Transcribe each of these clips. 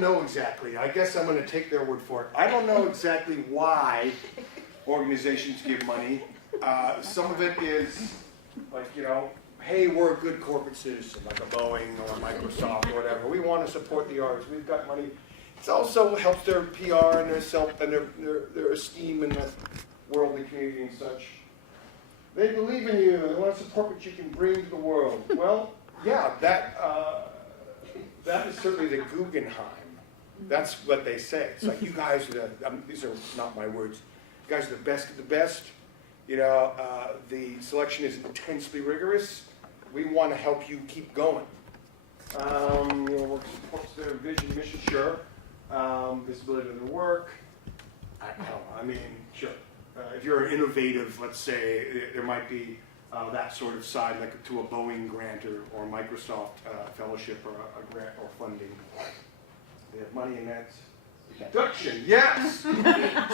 don't know exactly. I guess I'm going to take their word for it. I don't know exactly why organizations give money. Some of it is like, hey, we're a good corporate citizen, like a Boeing or a Microsoft or whatever. We want to support the arts. We've got money. It also helps their PR and their self and their esteem in the worldly community and such. They believe in you. They want to support what you can bring to the world. Well, yeah, that is certainly the Guggenheim. That's what they say. It's like, you guys are these are not my words. You guys are the best of the best. The selection is intensely rigorous. We want to help you keep going. Work supports their vision, mission, sure. Visibility of their work. I don't know. I mean, sure. If you're innovative, let's say, there might be that sort of side, like to a Boeing grant or a Microsoft fellowship or a grant or funding. They have money in that. Deduction, yes.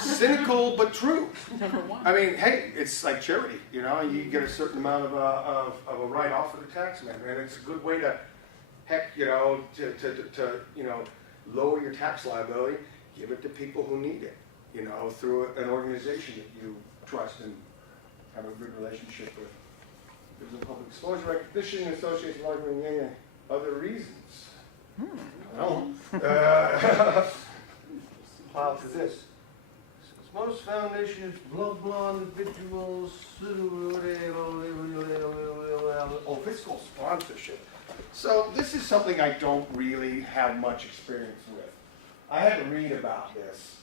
Cynical but true. I mean, hey, it's like charity. You get a certain amount of a write-off for the tax man, and it's a good way to, heck, to lower your tax liability. Give it to people who need it. Through an organization that you trust and have a good relationship with. There's a public exposure, recognition, association, arguing, other reasons. I don't. Pile to this. Most foundations, blah, blah, individuals, fiscal sponsorship. So this is something I don't really have much experience with. I had to read about this.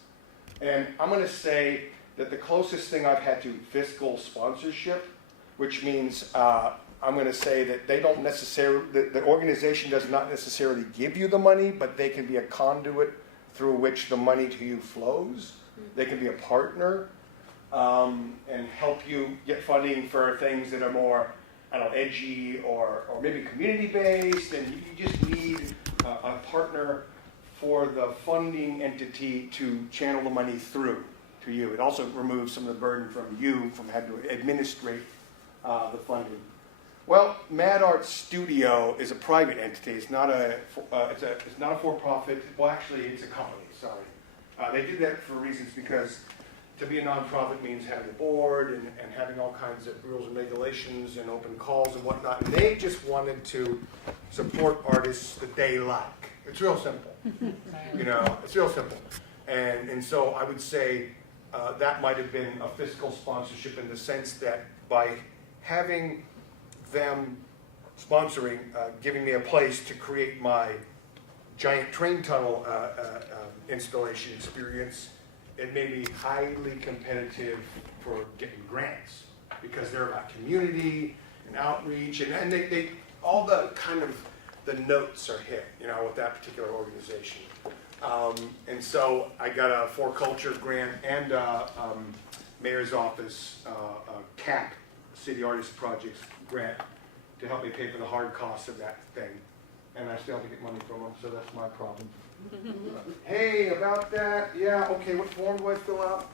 And I'm going to say that the closest thing I've had to fiscal sponsorship, which means I'm going to say that they don't necessarily, the organization does not necessarily give you the money, but they can be a conduit through which the money to you flows. They can be a partner and help you get funding for things that are more, edgy or maybe community-based, and you just need a partner for the funding entity to channel the money through to you. It also removes some of the burden from you from having to administrate the funding. Well, Mad Art Studio is a private entity. It's not it's not a for-profit. Well, actually, it's a company. Sorry, they do that for reasons because to be a nonprofit means having a board and having all kinds of rules and regulations and open calls and whatnot. And they just wanted to support artists that they like. It's real simple. It's real simple. And so I would say that might have been a fiscal sponsorship in the sense that by having them sponsoring, giving me a place to create my giant train tunnel installation experience, it made me highly competitive for getting grants because they're about community and outreach, and they all the kind of the notes are hit, with that particular organization. And so I got a For Culture grant and Mayor's Office CAP, City Artist Projects grant, to help me pay for the hard costs of that thing. And I still have to get money from them, so that's my problem. Hey, about that, yeah, okay, what form do I fill out?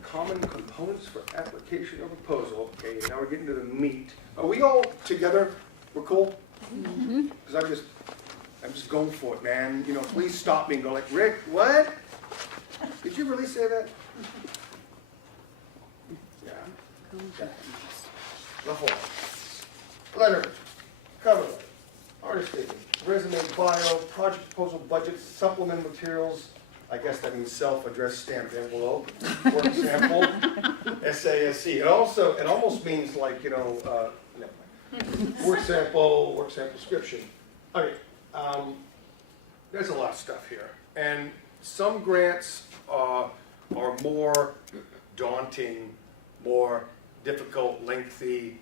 Common components for application or proposal. Okay, now we're getting to the meat. Are we all together? We're cool? Because I'm just going for it, man. Please stop me and go like, Rick, what? Did you really say that? Yeah. The whole. Letter, cover letter, artist statement, resume, bio, project proposal, budget, supplement materials. I guess that means self-addressed stamped envelope, work sample, SASC. It almost means like, work sample description. Okay, there's a lot of stuff here. And some grants are more daunting, more difficult, lengthy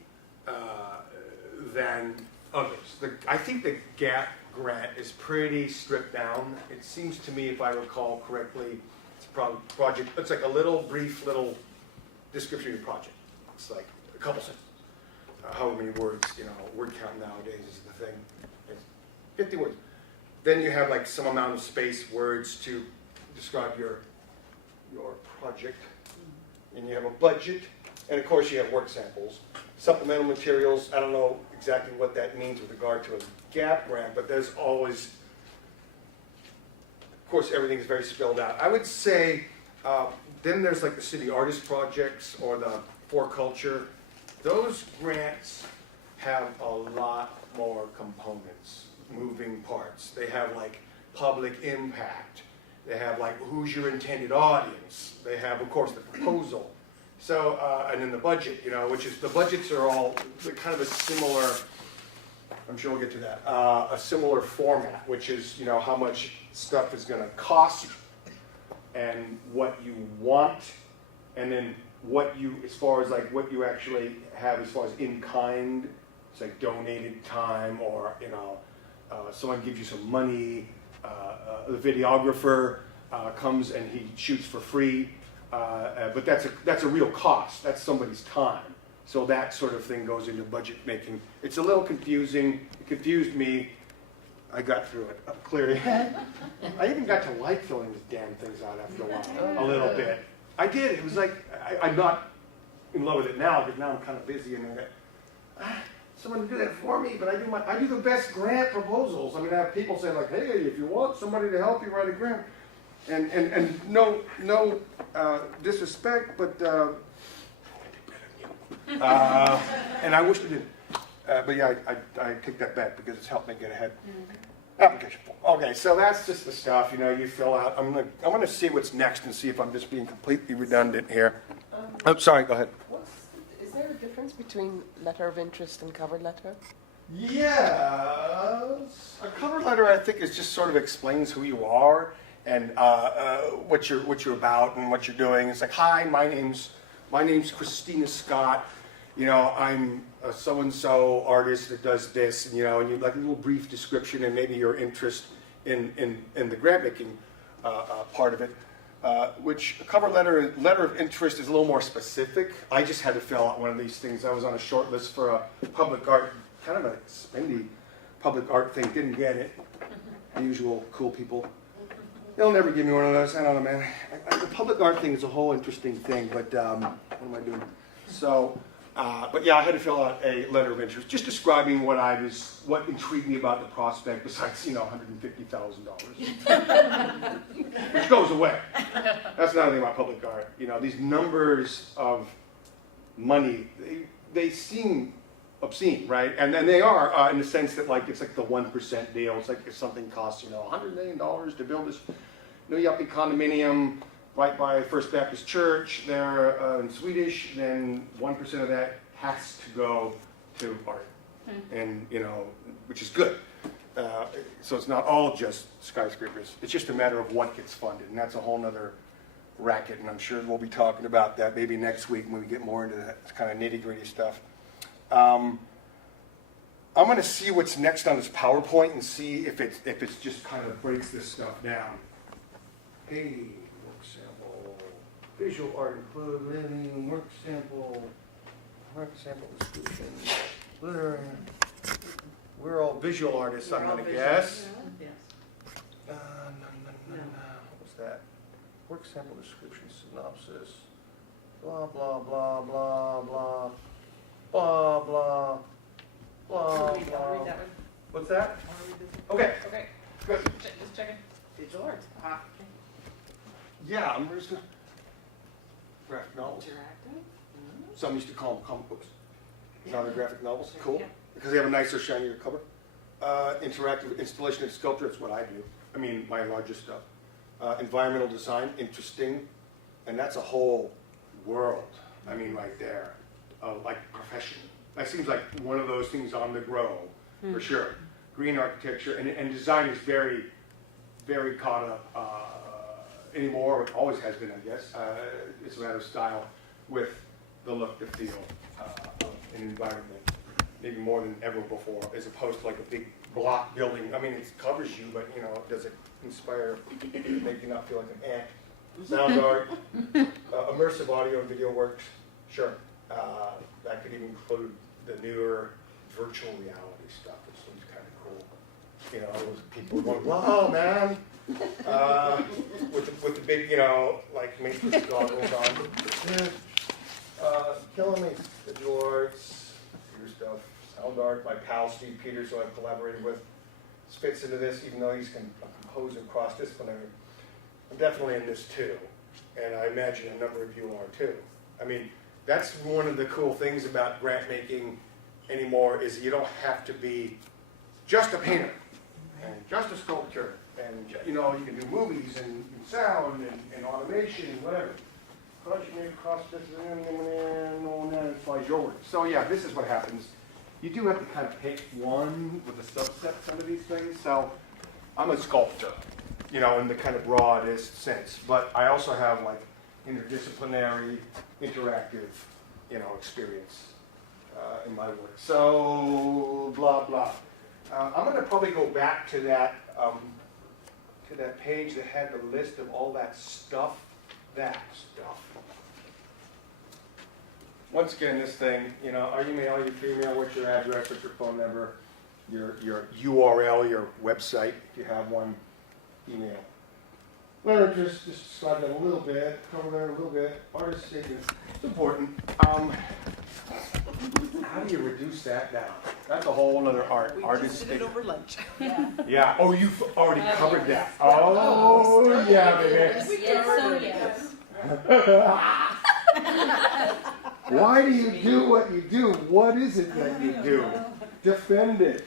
than others. I think the GAP grant is pretty stripped down. It seems to me, if I recall correctly, it's a project. It's like a brief little description of your project. It's like a couple sentences. However many words, word count nowadays is the thing. It's 50 words. Then you have like some amount of space, words to describe your project. And you have a budget. And of course you have work samples. Supplemental materials, I don't know exactly what that means with regard to a GAP grant, but there's always of course, everything's very spelled out. I would say, then there's like the city artist projects or the for culture. Those grants have a lot more components, moving parts. They have like public impact. They have like who's your intended audience. They have, of course, the proposal. So, and then the budget, you know, which is, the budgets are all kind of a similar, I'm sure we'll get to that, a similar format, which is, you know, how much stuff is going to cost and what you want, and then what you, as far as like what you actually have as far as in kind, it's like donated time, or, you know, someone gives you some money, the videographer comes and he shoots for free, but that's a real cost. That's somebody's time. So that sort of thing goes into budget making. It's a little confusing. It confused me. I got through it clearly. I even got to like filling these damn things out after a while, a little bit. I did. It was like, I'm not in love with it now, because now I'm kind of busy and someone do that for me, but I do the best grant proposals. I mean, I have people say like, hey, if you want somebody to help you write a grant, and no disrespect, but and I wish I didn't. But yeah, I take that back because it's helped me get ahead. Application form. Okay, so that's just the stuff, you know, you fill out. I'm gonna see what's next and see if I'm just being completely redundant here. Oh, sorry, go ahead. Is there a difference between letter of interest and cover letter? Yes. A cover letter, I think, is just sort of explains who you are and what you're about and what you're doing. It's like, hi, my name's Christina Scott. You know, I'm a so-and-so artist that does this, and, you know, and you like a little brief description and maybe your interest in the grant making part of it. Which a cover letter of interest is a little more specific. I just had to fill out one of these things. I was on a short list for a public art, kind of a spendy public art thing. Didn't get it. The usual cool people. They'll never give me one of those. I don't know, man. The public art thing is a whole interesting thing, but what am I doing? So, but yeah, I had to fill out a letter of interest, just describing what intrigued me about the prospect, besides, you know, $150,000, which goes away. That's another thing about public art. You know, these numbers of money, they seem obscene, right? And then they are, in the sense that, like, it's like the 1% deal. It's like if something costs, you know, $100 million to build this new yuppie condominium right by First Baptist Church there in Swedish, then 1% of that has to go to art, and, you know, which is good. So it's not all just skyscrapers. It's just a matter of what gets funded, and that's a whole nother racket, and I'm sure we'll be talking about that maybe next week when we get more into that kind of nitty-gritty stuff. I'm going to see what's next on this PowerPoint and see if it's just kind of breaks this stuff down. Hey, work sample, visual art include living, work sample description, literary. We're all visual artists, I'm going to guess. Yes. No. What was that? Work sample description, synopsis, blah, blah, blah, blah, blah, blah, blah, blah, Read that blah. one. What's that? Wanna read this? Okay, Okay, good. just checking. Digital arts. Ah. Yeah, I'm just gonna, graphic novels. Interactive. Some used to call them comic books. Now they're graphic novels, Yeah. cool. Yeah. Because they have a nicer, shinier cover. Interactive installation and sculpture, that's what I do. I mean, my largest stuff. Environmental design, interesting. And that's a whole world, I mean, right there, like profession. That seems like one of those things on the grow, for sure. Green architecture, and design is very, very caught up anymore. It always has been, I guess. It's a matter of style with the look, the feel of an environment. Maybe more than ever before, as opposed to like a big block building. I mean, it covers you, but, you know, does it inspire, make you not feel like an ant? Sound art, immersive audio and video works, sure. That could even include the newer virtual reality stuff, which seems kind of cool. You know, those people going, wow, man. With the big, you know, like Matrix goggles on. Killing me. Digital arts, computer stuff, sound art. My pal Steve Peters, who I've collaborated with, fits into this, even though he's a composing cross-disciplinary. I'm definitely in this too, and I imagine a number of you are too. I mean, that's one of the cool things about grant making anymore is you don't have to be just a painter and just a sculptor, and you know, you can do movies and sound and automation and whatever. Cross-disciplinary, as far as your work. So yeah, this is what happens. You do have to kind of pick one with the subsets under these things. So I'm a sculptor, you know, in the kind of broadest sense. But I also have like interdisciplinary, interactive, you know, experience in my work. So blah blah. I'm going to probably go back to that page that had the list of all that stuff. Once again, this thing, you know, are you male, are you female, what's your address, what's your phone number, your URL, your website, if you have one, email. Letter just describe that a little bit, cover that a little bit, artist statement, it's important. How do you reduce that down? That's a whole other art, artist We just did it statement. over lunch. Yeah, oh, you've already covered that. Oh, yeah, baby. Yes, oh yes. Why do you do what you do? What is it that you do? Defend it.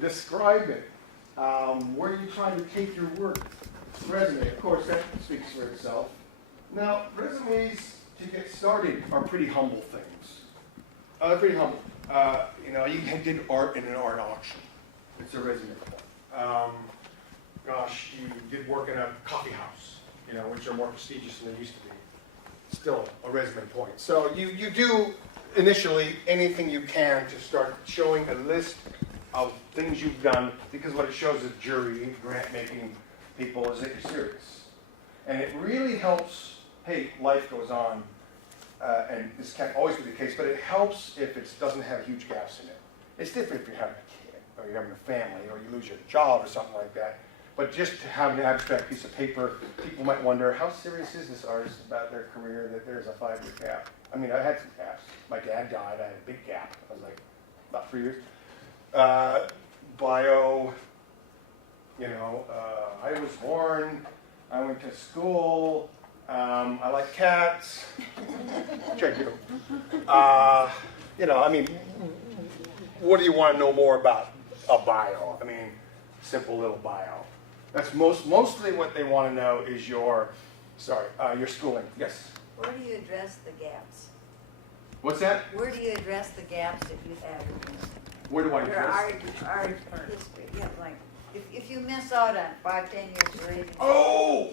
Describe it. Where are you trying to take your work? Resume, of course, that speaks for itself. Now, resumes, to get started, are pretty humble things. They're pretty humble. You know, you did art in an art auction. It's a resume. Gosh, you did work in a coffee house, you know, which are more prestigious than they used to be. Still a resume point. So you do initially anything you can to start showing a list of things you've done, because what it shows a jury, grant making people, is that you're serious. And it really helps, hey, life goes on, and this can't always be the case, but it helps if it doesn't have huge gaps in it. It's different if you're having a kid, or you're having a family, or you lose your job or something like that. But just to have an abstract piece of paper, people might wonder, how serious is this artist about their career that there's a 5-year gap? I mean, I had some gaps. My dad died, I had a big gap. I was like, about 3 years. Bio, you know, I was born, I went to school, I like cats, which I do. You know, I mean, what do you want to know more about a bio? I mean, simple little bio. That's mostly what they want to know is your schooling. Yes? Where do you address the gaps? What's that? Where do you address the gaps that you've had? Where do I Your address? art history, yeah, like, if you miss out on 5, 10 years or anything. Oh,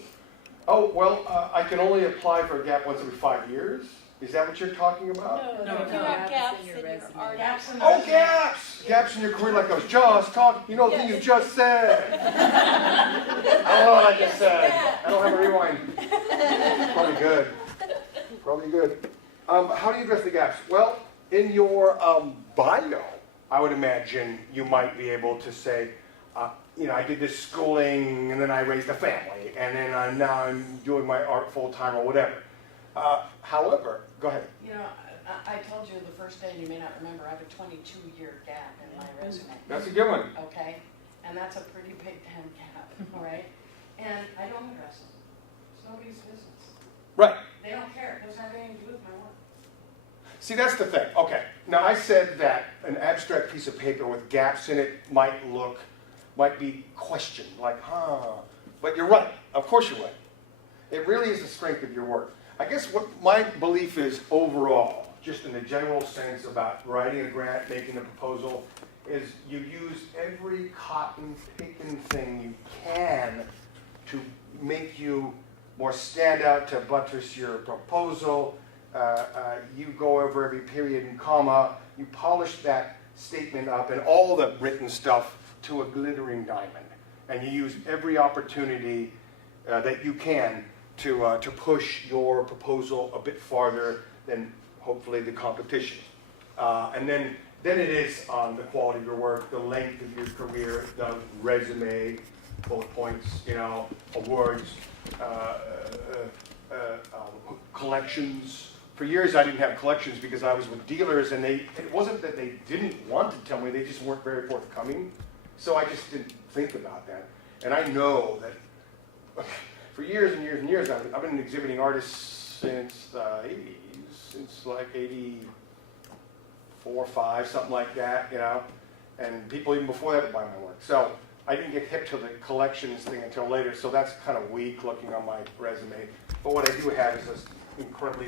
well, I can only apply for a gap once every 5 years. Is that what you're talking about? No, If you have gaps in your art. Oh, gaps! Gaps in your career, like I was just talking. You know the thing you just said. I don't know what I just said. I don't have a rewind. Probably good. Probably good. How do you address the gaps? Well, in your bio, I would imagine you might be able to say, you know, I did this schooling, and then I raised a family, and then now I'm doing my art full-time or whatever. However, go ahead. You know, I told you the first day, and you may not remember, I have a 22-year gap in my resume. That's a good one. Okay? And that's a pretty big damn gap, all right? And I don't address them. It's nobody's business. Right. They don't care. It doesn't have anything to do with my work. See, that's the thing. Okay. Now, I said that an abstract piece of paper with gaps in it might be questioned, like, but you're right. Of course you're right. It really is the strength of your work. I guess what my belief is overall, just in the general sense about writing a grant, making a proposal, is you use every cotton-picking thing you can to make you more stand out, to buttress your proposal. You go over every period and comma. You polish that statement up and all the written stuff to a glittering diamond. And you use every opportunity that you can to push your proposal a bit farther than hopefully the competition. And then it is on the quality of your work, the length of your career, the resume, bullet points, you know, awards, collections. For years I didn't have collections because I was with dealers, and it wasn't that they didn't want to tell me, they just weren't very forthcoming. So I just didn't think about that. And I know that for years and years and years, I've been exhibiting artists since the 80s, since like 84, 5, something like that, you know. And people even before that would buy my work. So I didn't get hip to the collections thing until later, so that's kind of weak looking on my resume. But what I do have is this incredibly